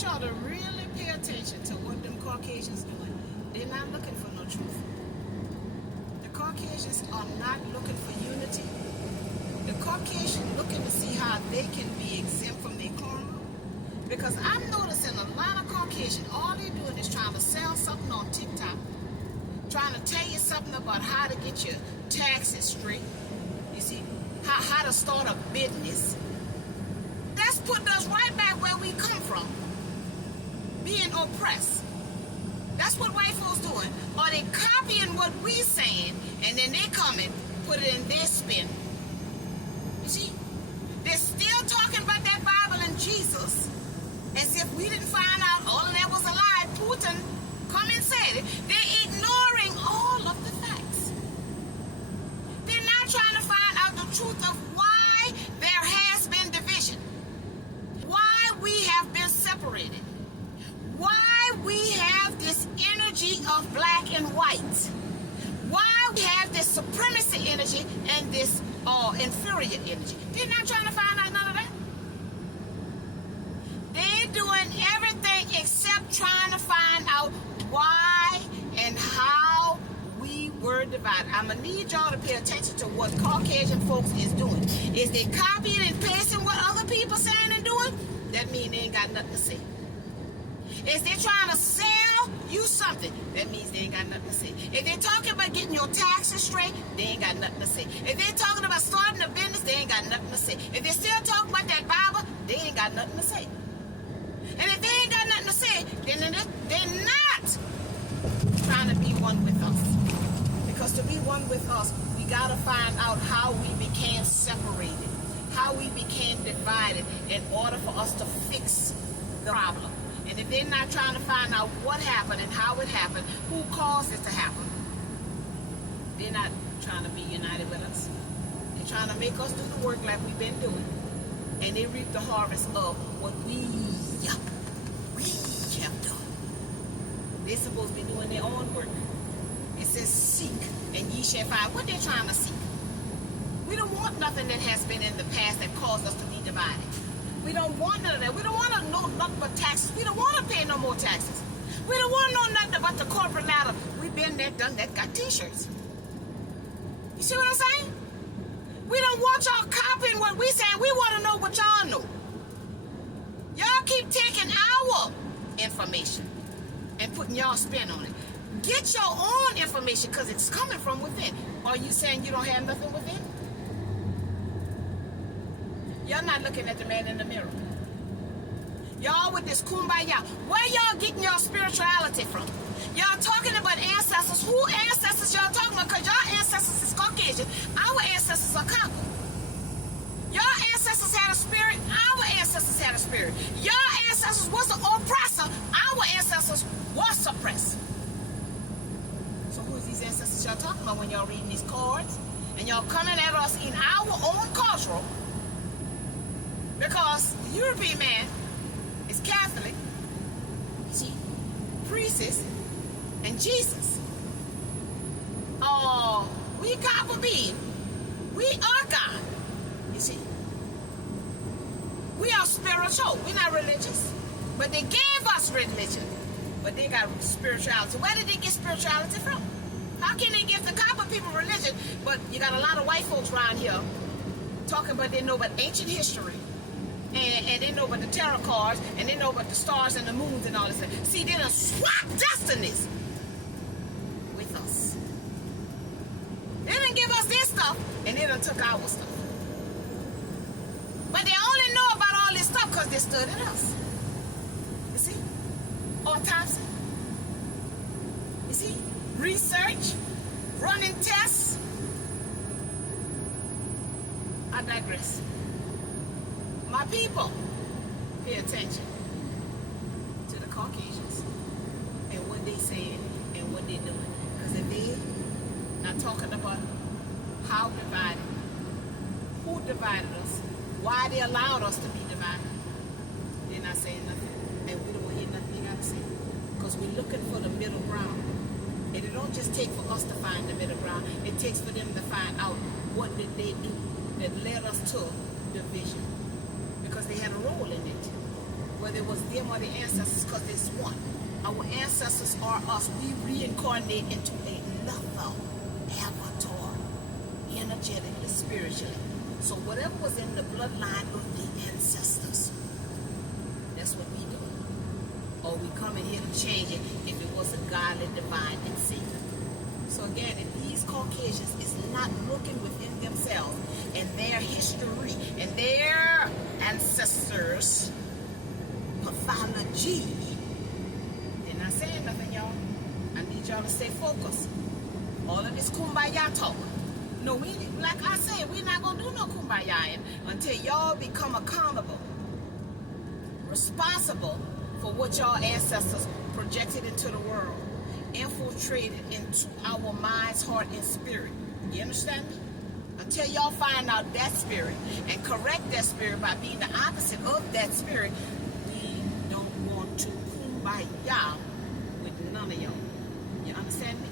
want y'all to really pay attention to what them Caucasians doing. They're not looking for no truth. The Caucasians are not looking for unity. The Caucasians looking to see how they can be exempt from their karma. Because I'm noticing a lot of Caucasians, all they're doing is trying to sell something on TikTok, trying to tell you something about how to get your taxes straight. You see, how to start a business. That's putting us right back where we come from, being oppressed. That's what white folks doing. Or they copying what we saying, and then they come and put it in their spin. You see, they're still talking about that Bible and Jesus, as if we didn't find out all of that was a lie. Putin come and said it. They're ignoring all of the facts. They're not trying to find out the truth of why there has been division, why we have been separated, why we have this energy of black and white, why we have this supremacy energy and this inferior energy. They're not trying to find out none of that. They're doing everything except trying to find out why and how we were divided. I'm going to need y'all to pay attention to what Caucasian folks is doing. Is they copying and pasting what other people saying and doing? That means they ain't got nothing to say. Is they trying to sell you something? That means they ain't got nothing to say. If they're talking about getting your taxes straight, they ain't got nothing to say. If they're talking about starting a business, they ain't got nothing to say. If they're still talking about that Bible, they ain't got nothing to say. And if they ain't got nothing to say, then they're not trying to be one with us. Because to be one with us, we got to find out how we became separated, how we became divided in order for us to fix the problem. And if they're not trying to find out what happened and how it happened, who caused it to happen, they're not trying to be united with us. They're trying to make us do the work like we've been doing. And they reap the harvest of what we have done. They're supposed to be doing their own work. It says, seek and ye shall find. What they're trying to seek. We don't want nothing that has been in the past that caused us to be divided. We don't want none of that. We don't want to know nothing but taxes. We don't want to pay no more taxes. We don't want to know nothing but the corporate ladder. We've been there, done that, got t-shirts. You see what I'm saying? We don't want y'all copying what we saying. We want to know what y'all know. Y'all keep taking our information and putting y'all spin on it. Get your own information because it's coming from within. Are you saying you don't have nothing within? Y'all not looking at the man in the mirror. Y'all with this kumbaya. Where y'all getting your spirituality from? Y'all talking about ancestors. Who ancestors y'all talking about? Because y'all ancestors is Caucasian. Our ancestors are Congo. Your ancestors had a spirit. Our ancestors had a spirit. Your ancestors was the oppressor. Our ancestors was suppressed. So who is these ancestors y'all talking about when y'all reading these cards? And y'all coming at us in our own cultural. Because the European man is Catholic, see, priestess, and Jesus. Oh, we God forbid. We are God. You see, we are spiritual. We're not religious, but they gave us religion. But they got spirituality. Where did they get spirituality from? How can they give the copper people religion, but you got a lot of white folks around here talking about they know about ancient history. And they know about the tarot cards, and they know about the stars and the moons and all this stuff. See, they done swap destinies with us. They didn't give us their stuff, and they done took our stuff. But they only know about all this stuff because they studied us. You see? Autopsy. You see? Research. Running tests. I digress. My people, pay attention to the Caucasians and what they saying and what they're doing. Because if they not talking about how divided, who divided us, why they allowed us to be divided, they're not saying nothing. And we don't want to hear nothing they got to say. Because we're looking for the middle ground. And it don't just take for us to find the middle ground. It takes for them to find out what did they do that led us to division. Because they had a role in it. whether it was them or the ancestors, because there's one. Our ancestors are us. We reincarnate into another avatar, energetically, spiritually. So whatever was in the bloodline of the ancestors, that's what we do. Or we come in here to change it if it was a godly, divine, and savior. So again, if these Caucasians is not looking within themselves and their history and their ancestors' pathology, they're not saying nothing, y'all. I need y'all to stay focused. All of this kumbaya talk. No, we, like I said, we're not going to do no kumbaya until y'all become accountable, responsible for what y'all ancestors projected into the world, infiltrated into our minds, heart, and spirit. You understand me? Until y'all find out that spirit and correct that spirit by being the opposite of that spirit, we don't want to kumbaya with none of y'all. You understand me?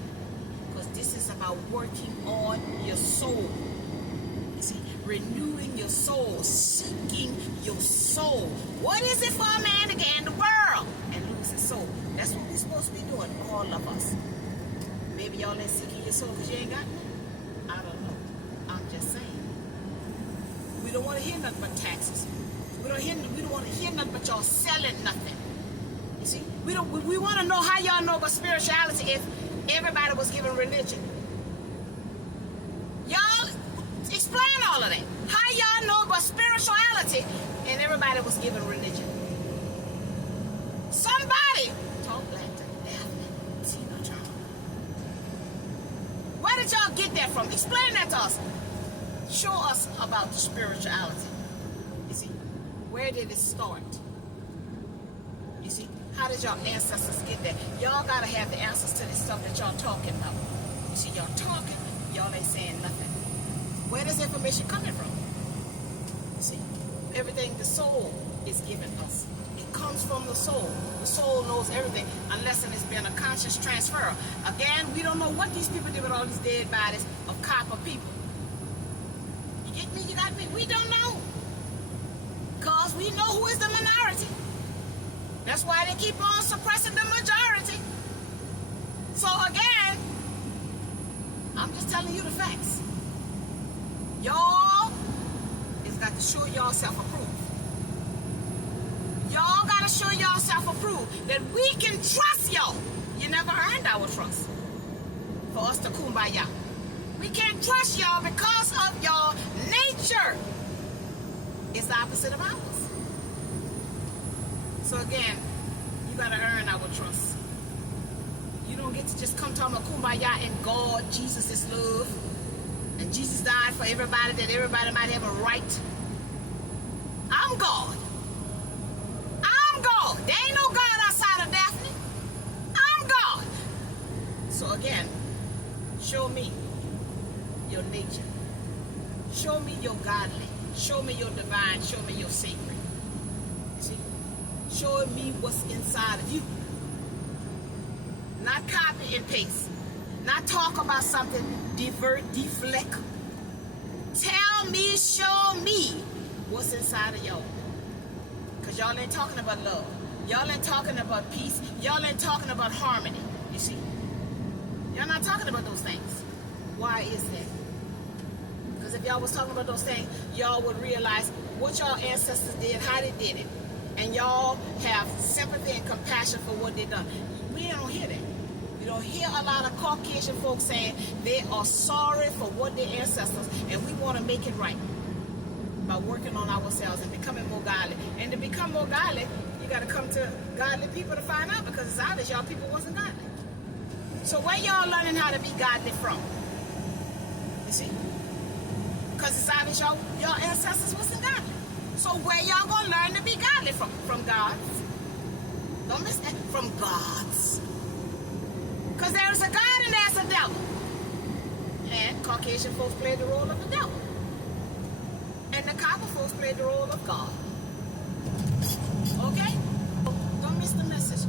Because this is about working on your soul. You see, renewing your soul, seeking your soul. What is it for a man to gain the world and lose his soul? That's what we're supposed to be doing, all of us. Maybe y'all ain't seeking your soul because you ain't got none. I don't know. I'm just saying. We don't want to hear nothing but taxes. We don't want to hear nothing but y'all selling nothing. You see, we want to know how y'all know about spirituality if everybody was given religion. Y'all explain all of that. How y'all know about spirituality and everybody was given religion? Somebody talk black to Daphne. See no child. Where did y'all get that from? Explain that to us. Show us about the spirituality. You see, where did it start? You see, how did y'all ancestors get that? Y'all gotta have the answers to this stuff that y'all talking about. You see, y'all talking, y'all ain't saying nothing. Where does information coming from? You see, everything the soul is giving us. It comes from the soul. The soul knows everything unless it has been a conscious transfer. Again, we don't know what these people did with all these dead bodies of copper people. You get me? You got me? We don't know. Because we know who is the minority. That's why they keep on suppressing the majority. So again, I'm just telling you the facts. Y'all is got to show y'all self-approved. Y'all got to show y'all self-approved that we can trust y'all. You never earned our trust for us to kumbaya. We can't trust y'all because of your nature. It's the opposite of ours. So again, you got to earn our trust. You don't get to just come talking about kumbaya and God, Jesus is love. And Jesus died for everybody that everybody might have a right. I'm God. I'm God. There ain't no God outside of Daphne. I'm God. So again, show me your nature. Show me your godly. Show me your divine. Show me your sacred. You see? Show me what's inside of you. Not copy and paste. Not talk about something, divert, deflect. Tell me, show me what's inside of y'all. Because y'all ain't talking about love. Y'all ain't talking about peace. Y'all ain't talking about harmony. You see? Y'all not talking about those things. Why is that? Because if y'all was talking about those things, y'all would realize what y'all ancestors did, how they did it. And y'all have sympathy and compassion for what they done. We don't hear that. We don't hear a lot of Caucasian folks saying they are sorry for what their ancestors, and we want to make it right by working on ourselves and becoming more godly. And to become more godly, you got to come to godly people to find out, because it's obvious y'all people wasn't godly. So where y'all learning how to be godly from? You see? Because it's obvious y'all ancestors wasn't godly. So where y'all gonna learn to be godly from? From gods. Don't miss that. From gods. Because there is a God and there's a devil. And Caucasian folks played the role of the devil. And the copper folks played the role of God. Okay? Don't miss the message.